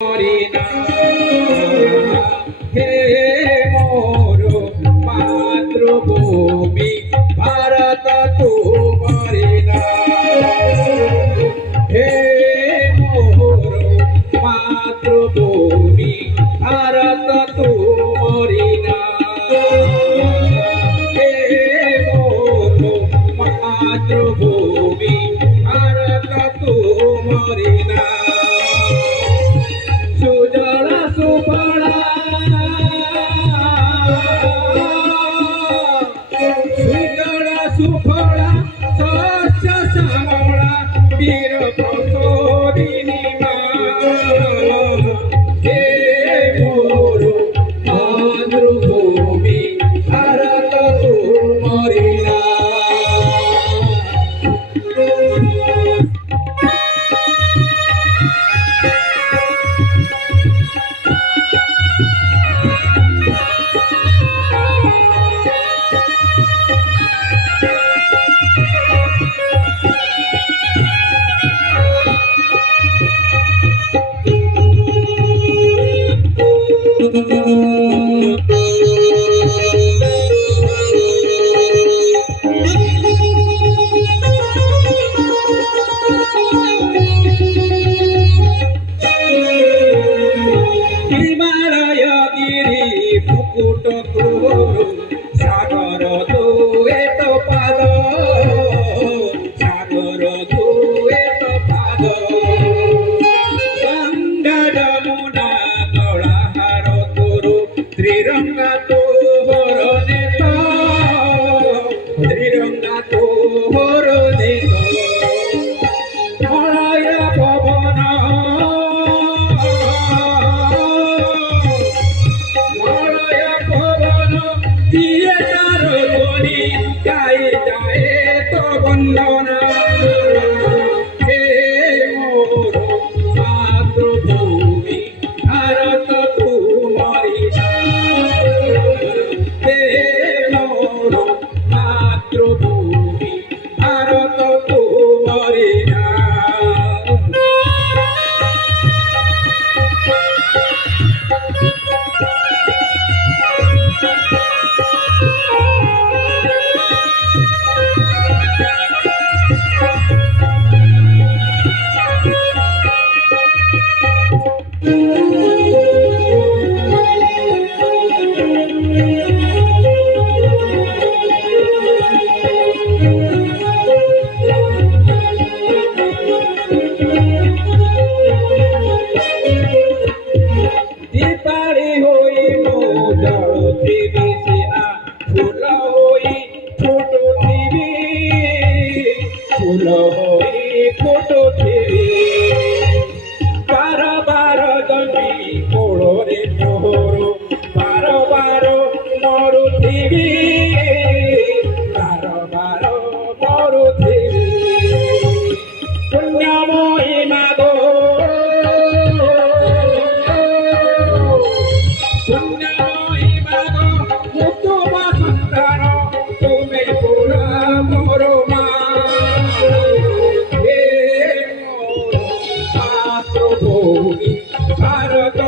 মরি না হে মোর মাতৃভূমি ভারত তোমারি না হে মোর মাতৃভূমি ভারত তোমারি না হে মোর মাতৃভূমি ভারত তোমারি না সুজলা সুফলা সুজলা সুফলা শস্য শ্যামলা বীর প্রসরিণী মা হে মোর মাতৃভূমি ভারত তোমারি না হিমালয়গিরি মুকুট ক্রোড় সাগর দুয়ে তো পাদ সাগর দুয়ে তো পাদ গঙ্গা যমুনা জলাহার তরু ত্রিরঙ্গা তোহর নেত ত্রিরঙ্গা তোহর নেত মলয় পবন দিয়ে তার বনি গায়ে যায় তো বন্দনা হে মোর মাতৃভূমি ভারত তোমারি না হে মোর মাতৃভূমি ভারত তোমারি না দীপালি হই মোদর দেবী সেনা ফুল হই ছোট দেবী ফুল হই ছোট দেবী বার বার জমি কোড়রে মোহর বার বার মরু দেবী বার বার মরু দেবী পুণ্যময়ী মাগো পুণ্যময়ী মাগো মুক্তম সন্তান তুমি পুরা মোর মা হে মোর মাতৃভূমি ভারত